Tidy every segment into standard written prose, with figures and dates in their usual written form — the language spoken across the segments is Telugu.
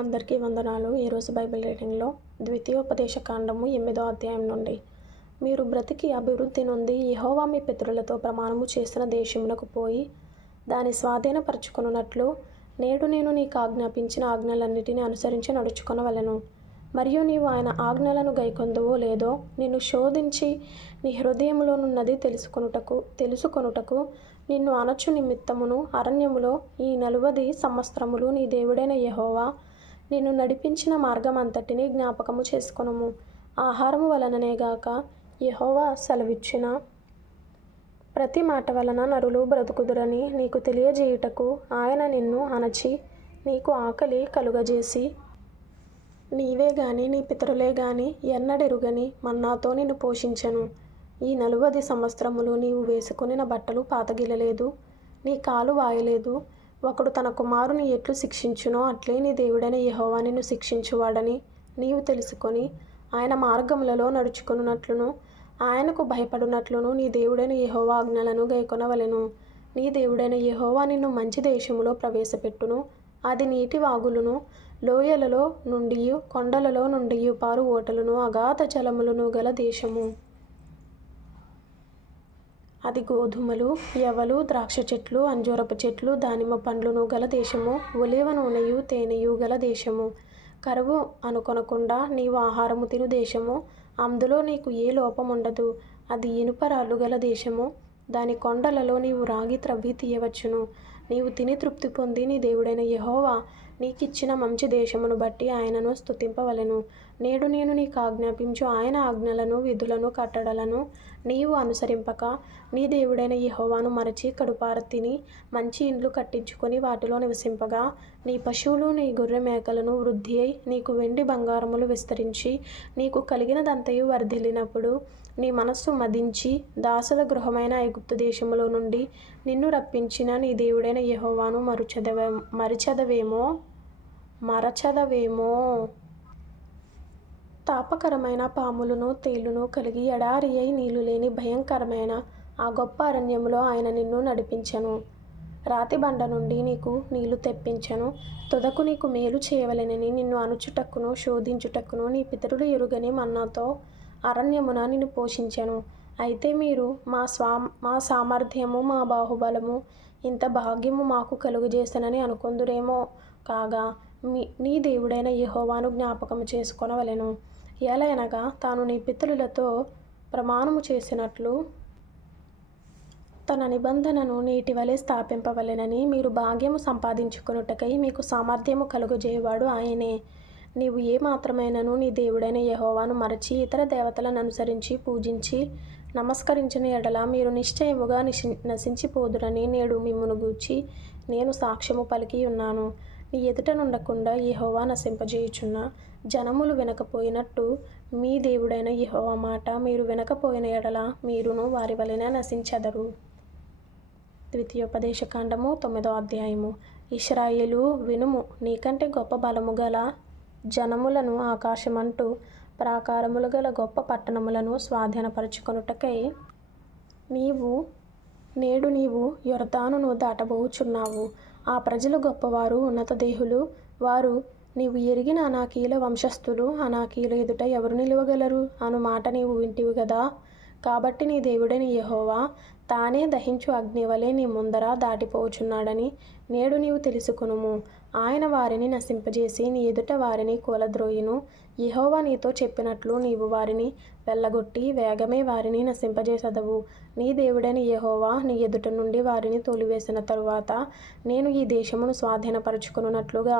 అందరికీ వందనాలు. ఈరోజు బైబిల్ రీడింగ్లో ద్వితీయోపదేశ కాండము 8వ అధ్యాయం నుండి. మీరు బ్రతికి అభివృద్ధి నొంది యెహోవా మీ పితరులతో ప్రమాణము చేసిన దేశమునకు పోయి దాని స్వాధీనపరచుకొనున్నట్లు నేడు నేను నీకు ఆజ్ఞాపించిన ఆజ్ఞలన్నిటిని అనుసరించి నడుచుకొనవలెను. మరియు నీవు ఆయన ఆజ్ఞలను గైకొందువో లేదో నిన్ను శోధించి నీ హృదయములోనున్నది తెలుసుకొనుటకు నిన్ను అనచు నిమిత్తమును అరణ్యములో ఈ 40 సంవత్సరములు నీ దేవుడైన యెహోవా నిన్ను నడిపించిన మార్గమంతటిని జ్ఞాపకము చేసుకొనుము. ఆహారము వలననేగాక యెహోవా సెలవిచ్చిన ప్రతి మాట వలన నరులు బ్రతుకుదురని నీకు తెలియజేయుటకు ఆయన నిన్ను అణచి నీకు ఆకలి కలుగజేసి నీవే గాని నీ పితరులే గాని ఎన్నడెరుగని మన్నాతో నిన్ను పోషించెను. ఈ 40 సంవత్సరములు నీవు వేసుకొనిన బట్టలు పాతగిలలేదు, నీ కాలు వాయలేదు. ఒకడు తన కుమారుని ఎట్లు శిక్షించునో అట్లే నీ దేవుడైన యెహోవా నిన్ను శిక్షించువాడని నీవు తెలుసుకొని ఆయన మార్గములలో నడుచుకొనున్నట్లును ఆయనకు భయపడునట్లును నీ దేవుడైన యెహోవా ఆజ్ఞలను గైకొనవలెను. నీ దేవుడైన యెహోవా నిన్ను మంచి దేశములో ప్రవేశపెట్టును. అది నీటి వాగులును లోయలలో నుండియు కొండలలో నుండియు పారు ఓటలను అగాధ జలములను గల దేశము. అది గోధుమలు, యవలు, ద్రాక్ష చెట్లు, అంజూరపు చెట్లు, దానిమ్మ పండ్లును గల దేశము, ఒలీవ నూనెయు తేనెయు గల దేశము. కరువు అనుకొనకుండా నీవు ఆహారము తిను దేశము, అందులో నీకు ఏ లోపముండదు. అది ఇనుపరాళ్ళు గల దేశము, దాని కొండలలో నీవు రాగి త్రవ్వి తీయవచ్చును. నీవు తిని తృప్తి పొంది నీ దేవుడైన యెహోవా నీకిచ్చిన మంచి దేశమును బట్టి ఆయనను స్తుతింపవలెను. నేడు నేను నీకు ఆజ్ఞాపించు ఆయన ఆజ్ఞలను విధులను కట్టడలను నీవు అనుసరింపక నీ దేవుడైన యెహోవాను మరచి కడుపార తిని మంచి ఇండ్లు కట్టించుకొని వాటిలో నివసింపగా నీ పశువులు నీ గొర్రె మేకలను వృద్ధి అయి నీకు వెండి బంగారములు విస్తరించి నీకు కలిగినదంతయు వర్ధిల్లినప్పుడు నీ మనస్సు మదించి దాసుల గృహమైన ఐగుప్తు దేశములో నుండి నిన్ను రప్పించిన నీ దేవుడైన యెహోవాను మరచదవేమో. తాపకరమైన పాములను తేలును కలిగి ఎడారి అయి నీళ్లు లేని భయంకరమైన ఆ గొప్ప అరణ్యములో ఆయన నిన్ను నడిపించెను. రాతి బండ నుండి నీకు నీళ్లు తెప్పించెను. తుదకు నీకు మేలు చేయవలెనని నిన్ను అణుచుటకును శోధించుటకును నీ పితరులు ఎరుగని మన్నాతో అరణ్యమున నిన్ను పోషించెను. అయితే మీరు మా సామర్థ్యము మా బాహుబలము ఇంత భాగ్యము మాకు కలుగజేసెనని అనుకొందురేమో. కాగా నీ దేవుడైన యెహోవాను జ్ఞాపకము చేసుకొనవలెను. ఎలయనగా తాను నీ పితరులతో ప్రమాణము చేసినట్లు తన నిబంధనను నీటి వలె స్థాపింపవలెనని మీరు భాగ్యము సంపాదించుకొనుటకై మీకు సామర్థ్యము కలుగజేయవాడు ఆయనే. నీవు ఏ మాత్రమైనను నీ దేవుడైన యెహోవాను మరచి ఇతర దేవతలను అనుసరించి పూజించి నమస్కరించిన ఎడల మీరు నిశ్చయముగా నశించిపోదురని నేడు మిమ్మును గూర్చి నేను సాక్ష్యము పలికి ఉన్నాను. నీ ఎదుట నుండకుండా యెహోవా నశింపజేయుచున్న జనములు వినకపోయినట్టు మీ దేవుడైన యెహోవా మాట మీరు వినకపోయిన ఎడల మీరును వారి వలెనే నశించెదరు. ద్వితీయోపదేశ కాండము 9వ అధ్యాయము. ఇశ్రాయేలు వినుము, నీకంటే గొప్ప బలము గల జనములను ఆకాశమంటూ ప్రాకారములు గల గొప్ప పట్టణములను స్వాధీనపరచుకొనుటకై నేడు నీవు యొర్దానును దాటబోచున్నావు. ఆ ప్రజలు గొప్పవారు, ఉన్నత దేహులు. వారు నీవు ఎరిగిన అనాకీల వంశస్థులు. అనాకీల ఎదుట ఎవరు నిలువగలరు అను మాట నీవు వింటివి గదా. కాబట్టి నీ దేవుడైన యెహోవా తానే దహించు అగ్ని వలె నీ ముందర దాటిపోచున్నాడని నేడు నీవు తెలుసుకొనుము. ఆయన వారిని నశింపజేసి నీ ఎదుట వారిని కూలద్రోయును. యెహోవా నీతో చెప్పినట్లు నీవు వారిని వెళ్ళగొట్టి వేగమే వారిని నశింపజేసెదవు. నీ దేవుడైన యెహోవా నీ ఎదుట నుండి వారిని తోలివేసిన తరువాత నేను ఈ దేశమును స్వాధీనపరచుకొనున్నట్లుగా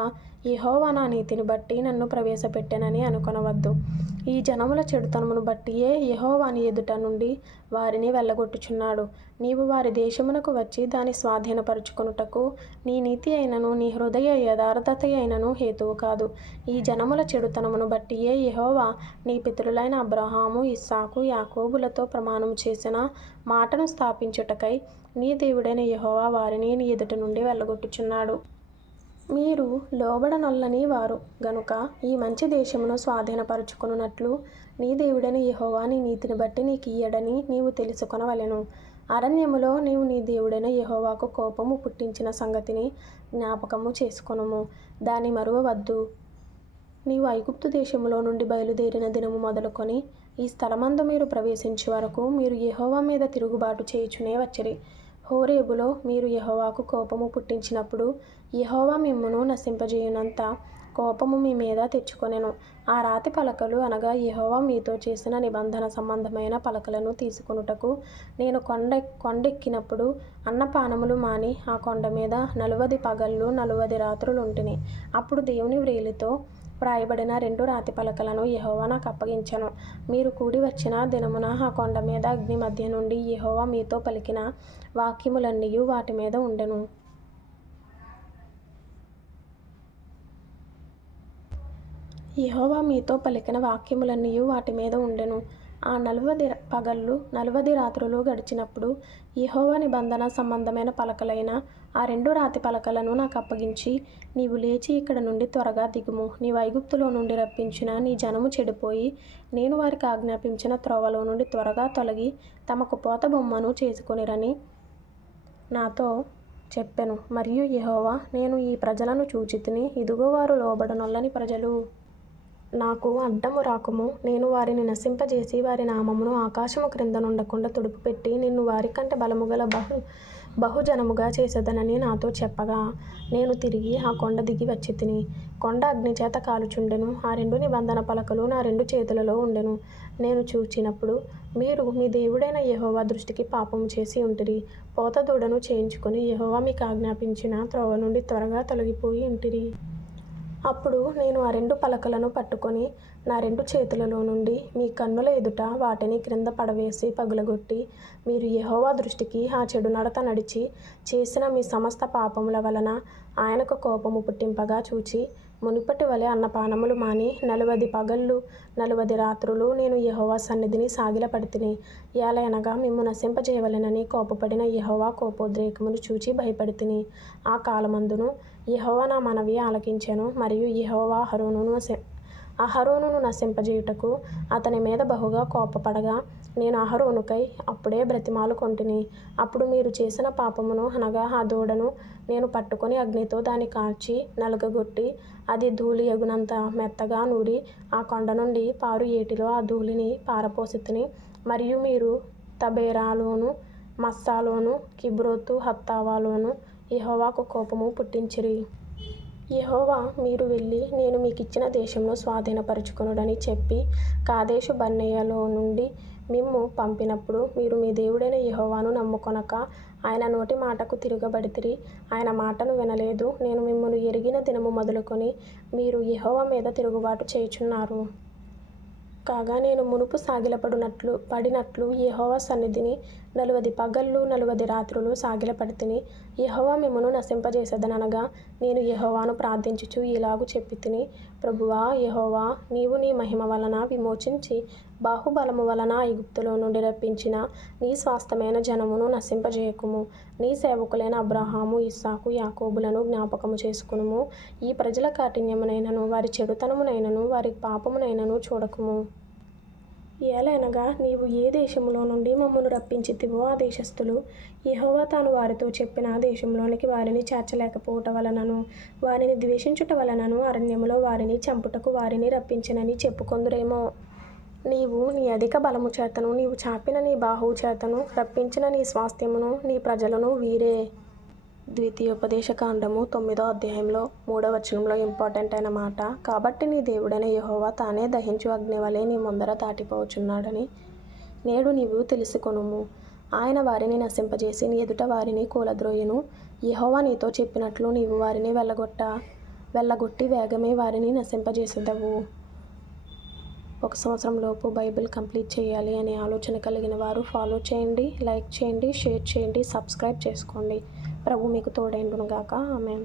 యెహోవా నా నీతిని బట్టి నన్ను ప్రవేశపెట్టెనని అనుకొనవద్దు. ఈ జనముల చెడుతనమును బట్టియే యెహోవా నీ ఎదుట నుండి వారిని వెళ్ళగొట్టుచున్నాడు. నీవు వారి దేశమునకు వచ్చి దాన్ని స్వాధీనపరచుకొనుటకు నీ నీతి అయినను నీ హృదయ యథార్థత అయినను హేతువు కాదు. ఈ జనముల చెడుతనమును బట్టియే యెహోవా నీ పితరులైన అబ్రహాము, ఇస్సాకు, యాకోబులతో ప్రమాణము చేసిన మాటను స్థాపించుటకై నీ దేవుడైన యెహోవా వారిని నీ ఎదుట నుండి వెళ్ళగొట్టుచున్నాడు. మీరు లోబడనొల్లని వారు గనుక ఈ మంచి దేశమును స్వాధీనపరచుకొనున్నట్లు నీ దేవుడైన యెహోవా నీ నీతిని బట్టి నీకియ్యడని నీవు తెలుసుకొనవలెను. అరణ్యములో నీవు నీ దేవుడైన యెహోవాకు కోపము పుట్టించిన సంగతిని జ్ఞాపకము చేసుకొనుము. దాన్ని మరువవద్దు. నీవు ఐగుప్తు దేశములో నుండి బయలుదేరిన దినము మొదలుకొని ఈ స్థలమందు మీరు ప్రవేశించే వరకు మీరు యెహోవా మీద తిరుగుబాటు చేయుచునే వచ్చిరి. హోరేబులో మీరు యెహోవాకు కోపము పుట్టించినప్పుడు యెహోవా మిమ్మును నశింపజేయునంత కోపము మీ మీద తెచ్చుకొనెను. ఆ రాతి పలకలు అనగా యెహోవా మీతో చేసిన నిబంధన సంబంధమైన పలకలను తీసుకొనుటకు నేను కొండెక్కినప్పుడు అన్నపానములు మాని ఆ కొండ మీద 40 పగళ్ళు 40 రాత్రులుంటిని. అప్పుడు దేవుని వ్రేలితో వ్రాయబడిన 2 రాతి పలకలను యెహోవా నాకు అప్పగించెను. మీరు కూడి వచ్చిన దినమున ఆ కొండ మీద అగ్ని మధ్య నుండి యెహోవా మీతో పలికిన వాక్యములన్నీయు వాటి మీద ఉండెను. యెహోవా మీతో పలికిన వాక్యములన్నీయు వాటి మీద ఉండెను. ఆ 40 పగళ్ళు 40 రాత్రులు గడిచినప్పుడు యెహోవా నిబంధన సంబంధమైన పలకలైన ఆ 2 రాతి పలకలను నాకు అప్పగించి, నీవు లేచి ఇక్కడ నుండి త్వరగా దిగుము. నీవు ఐగుప్తులో నుండి రప్పించిన నీ జనము చెడిపోయి నేను వారికి ఆజ్ఞాపించిన త్రోవలో నుండి త్వరగా తొలగి తమకు పోత బొమ్మను చేసుకొనిరని నాతో చెప్పెను. మరియు యెహోవా, నేను ఈ ప్రజలను చూచితిని, ఇదిగో వారు లోబడనొల్లని ప్రజలు. నాకు అడ్డము రాకుము. నేను వారిని నశింపజేసి వారి నామమును ఆకాశము క్రింద నుండకుండా తుడుపుపెట్టి నిన్ను వారికంటే బలముగల బహుజనముగా చేసేదనని నాతో చెప్పగా, నేను తిరిగి ఆ కొండ దిగి వచ్చితిని. కొండ అగ్నిచేత కాలుచుండెను. ఆ 2 నిబంధన పలకలు నా 2 చేతులలో ఉండెను. నేను చూచినప్పుడు మీరు మీ దేవుడైన యెహోవా దృష్టికి పాపము చేసి ఉంటిరి. పోత దూడను చేయించుకొని యెహోవా మీకు ఆజ్ఞాపించిన త్రోవ నుండి త్వరగా తొలగిపోయి ఉంటిరి. అప్పుడు నేను ఆ 2 పలకలను పట్టుకొని నా 2 చేతులలో నుండి మీ కన్నుల ఎదుట వాటిని క్రింద పడవేసి పగులగొట్టి, మీరు యెహోవా దృష్టికి ఆ చెడు నడత నడిచి చేసిన మీ సమస్త పాపముల వలన ఆయనకు కోపము పుట్టింపగా చూచి, మునుపటి వలె అన్నపానములు మాని 40 పగళ్ళు 40 రాత్రులు నేను యెహోవా సన్నిధిని సాగిలపడితిని. ఏలయనగా మిమ్ము నశింపజేయవలెనని కోపపడిన యెహోవా కోపోద్రేకమును చూచి భయపడితిని. ఆ కాలమందును యెహోవా నా మనవి ఆలకించెను. మరియు యెహోవా అహరోనును నశింపజేయుటకు అతని మీద బహుగా కోపపడగా నేను అహరోనుకై అప్పుడే బ్రతిమాలుకొంటిని. అప్పుడు మీరు చేసిన పాపమును అనగా ఆ దూడను నేను పట్టుకొని అగ్నితో దాన్ని కాల్చి నలుగగొట్టి అది ధూళియగునంత మెత్తగా నూరి ఆ కొండ నుండి పారు ఏటిలో ఆ ధూళిని పారపోసితిని. మరియు మీరు తబేరాలోను మస్సాలోను కిబ్రోతు హత్తావాలోను యెహోవాకు కోపము పుట్టించిరి. యెహోవా, మీరు వెళ్ళి నేను మీకిచ్చిన దేశంలో స్వాధీనపరచుకొనుడని చెప్పి కాదేషు బర్నేయలో నుండి మిమ్ము పంపినప్పుడు మీరు మీ దేవుడైన యెహోవాను నమ్ముకొనక ఆయన నోటి మాటకు తిరగబడితిరి. ఆయన మాటను వినలేదు. నేను మిమ్మును ఎరిగిన దినము మొదలుకొని మీరు యెహోవా మీద తిరుగుబాటు చేయుచున్నారు. కాగా నేను మునుపు పడినట్లు యెహోవా సన్నిధిని 40 పగళ్ళు 40 రాత్రులు సాగిలపడితిని. యెహోవా మిమ్మును నశింపజేసేదనగా నేను యెహోవాను ప్రార్థించుచు ఇలాగు చెప్పితిని. ప్రభువా యెహోవా, నీవు నీ మహిమ వలన విమోచించి బాహుబలము వలన ఐగుప్తులో నుండి రప్పించిన నీ స్వాస్థ్యమైన జనమును నశింపజేయకుము. నీ సేవకులైన అబ్రహాము ఇస్సాకు యాకోబులను జ్ఞాపకము చేసుకునుము. ఈ ప్రజల కాఠిన్యమునైనను వారి చెడుతనమునైనను వారి పాపమునైనను చూడకుము. ఏలయనగా నీవు ఏ దేశములో నుండి మమ్మను రప్పించితివో ఆ దేశస్థులు యెహోవా తాను వారితో చెప్పిన ఆ దేశంలోనికి వారిని చేర్చలేకపోవుట వలనను వారిని ద్వేషించుట వలనను అరణ్యములో వారిని చంపుటకు వారిని రప్పించినని చెప్పుకొందురేమో. నీవు నీ అధిక బలము చేతను నీవు చాపిన నీ బాహువు చేతను రప్పించిన నీ స్వాస్థ్యమును నీ ప్రజలను వీరే. ద్వితీయోపదేశకాండము 9వ అధ్యాయంలో 3వ వచనంలో ఇంపార్టెంట్ అయిన మాట, కాబట్టి నీ దేవుడైన యెహోవా తానే దహించు అగ్ని వలె నీ ముందర దాటిపోవచ్చున్నాడని నేడు నీవు తెలుసుకొనుము. ఆయన వారిని నశింపజేసి నీ ఎదుట వారిని కూలద్రోయును. యెహోవా నీతో చెప్పినట్లు నీవు వారిని వెళ్ళగొట్టి వేగమే వారిని నశింపజేసేదవు. 1 సంవత్సరంలోపు బైబిల్ కంప్లీట్ చేయాలి అనే ఆలోచన కలిగిన వారు ఫాలో చేయండి, లైక్ చేయండి, షేర్ చేయండి, సబ్స్క్రైబ్ చేసుకోండి. ప్రభు మీకు తోడైండును గాక. ఆమేన్.